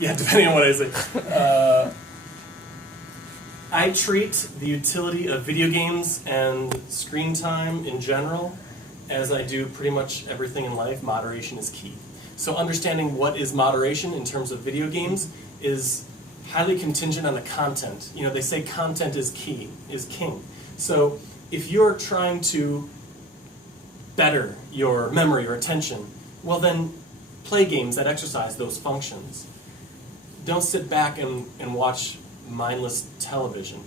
Yeah, depending on what I say. I treat the utility of video games and screen time in general as I do pretty much everything in life. Moderation is key. So understanding what is moderation in terms of video games is highly contingent on the content. You know, they say content is key, is king. So if you're trying to better your memory or attention, well then play games that exercise those functions. Don't sit back and watch mindless television.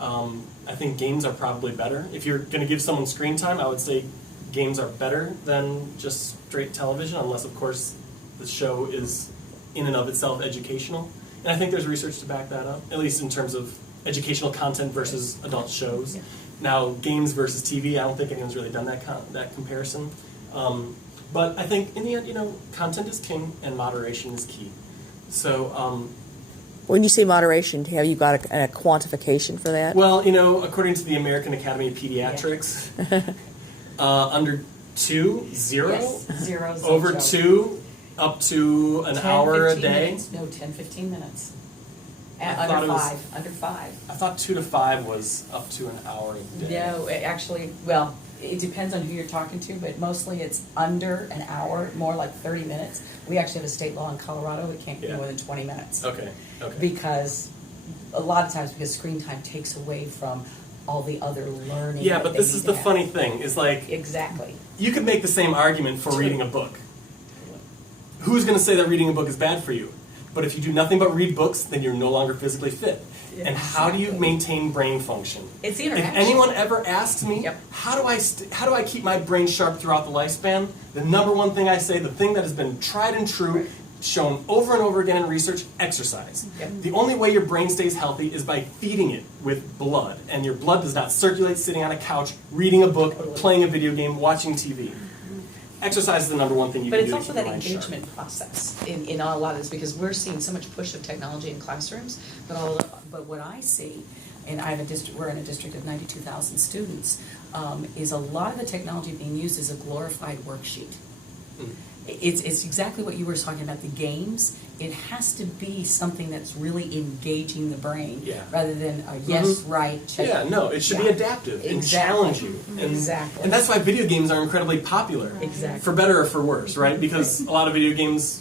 I think games are probably better. If you're going to give someone screen time, I would say games are better than just straight television, unless, of course, the show is in and of itself educational. And I think there's research to back that up, at least in terms of educational content versus adult shows. Yeah. Now, games versus TV, I don't think anyone's really done that comparison. But I think, in the end, you know, content is king and moderation is key. So, when you say moderation, have you got a quantification for that? well, you know, according to the American Academy of Pediatrics, under 2, 0, Yes, 0 is over a joke. 2, up to an 10, hour a 15 day. Minutes. No, 10, 15 minutes. I thought Under it was- 5. Under 5. I thought 2 to 5 was up to an hour a day. No, actually, well, it depends on who you're talking to, but mostly it's under an hour, more like 30 minutes. We actually have a state law in Colorado, it can't be Yeah. more than 20 minutes. Okay, okay. Because a lot of times, because screen time takes away from all the other learning. Yeah, that but they this need is to the have. funny thing, is like, Exactly. you could make the same argument for True. reading a book. Who's going to say that reading a book is bad for you? But if you do nothing but read books, then you're no longer physically fit. And how do you Exactly. maintain brain function? It's the If interaction. anyone ever asks me, Yep. how do I keep my brain sharp throughout the lifespan? The number one thing I say, the thing that has been tried and true, Right. shown over and over again in research, exercise. Yep. The only way your brain stays healthy is by feeding it with blood. And your blood does not circulate sitting on a couch, reading a book, Totally. playing a video game, watching TV. Exercise is the number one thing you But can it's do also to keep that your mind sharp. engagement process in a lot of this, because we're seeing so much push of technology in classrooms, but what I see, and I have we're in a district of 92,000 students, is a lot of the technology being used as a glorified worksheet. Mm. It's exactly what you were talking about, the games. It has to be something that's really engaging the brain, Yeah. rather than a yes, right, check. Yeah, no, it should be Yeah. adaptive and Exactly. challenge you. And, Exactly. And that's why video games are incredibly popular. Exactly. For better or for worse, right? Because a lot of video games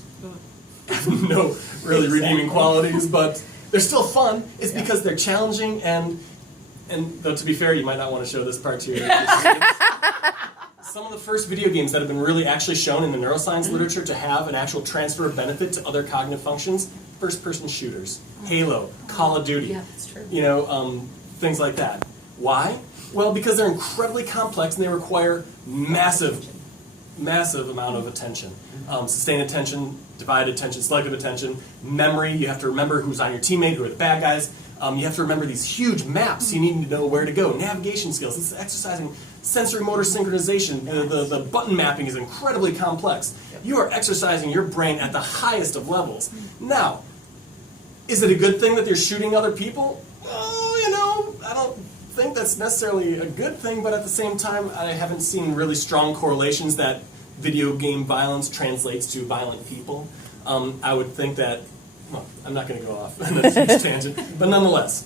have no really redeeming Exactly. qualities, but they're still fun. It's Yeah. because they're challenging and though to be fair, you might not want to show this part to your some of the first video games that have been really actually shown in the neuroscience literature to have an actual transfer of benefit to other cognitive functions, first-person shooters, Halo, Call of Duty, Yeah, that's true. you know, things like that. Why? Well, because they're incredibly complex and they require massive amount of attention. Sustained attention, divided attention, selective attention, memory, you have to remember who's on your teammate, who are the bad guys. You have to remember these huge maps, you need to know where to go. Navigation skills, this is exercising sensory motor synchronization. The button mapping is incredibly complex. You are exercising your brain at the highest of levels. Now, is it a good thing that they're shooting other people? Well, you know, I don't think that's necessarily a good thing, but at the same time, I haven't seen really strong correlations that video game violence translates to violent people. I would think that, well, I'm not going to go off on a huge tangent, but nonetheless,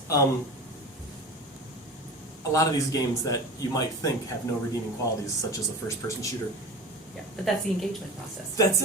a lot of these games that you might think have no redeeming qualities, such as a first-person shooter, Yeah, but that's the engagement process. that's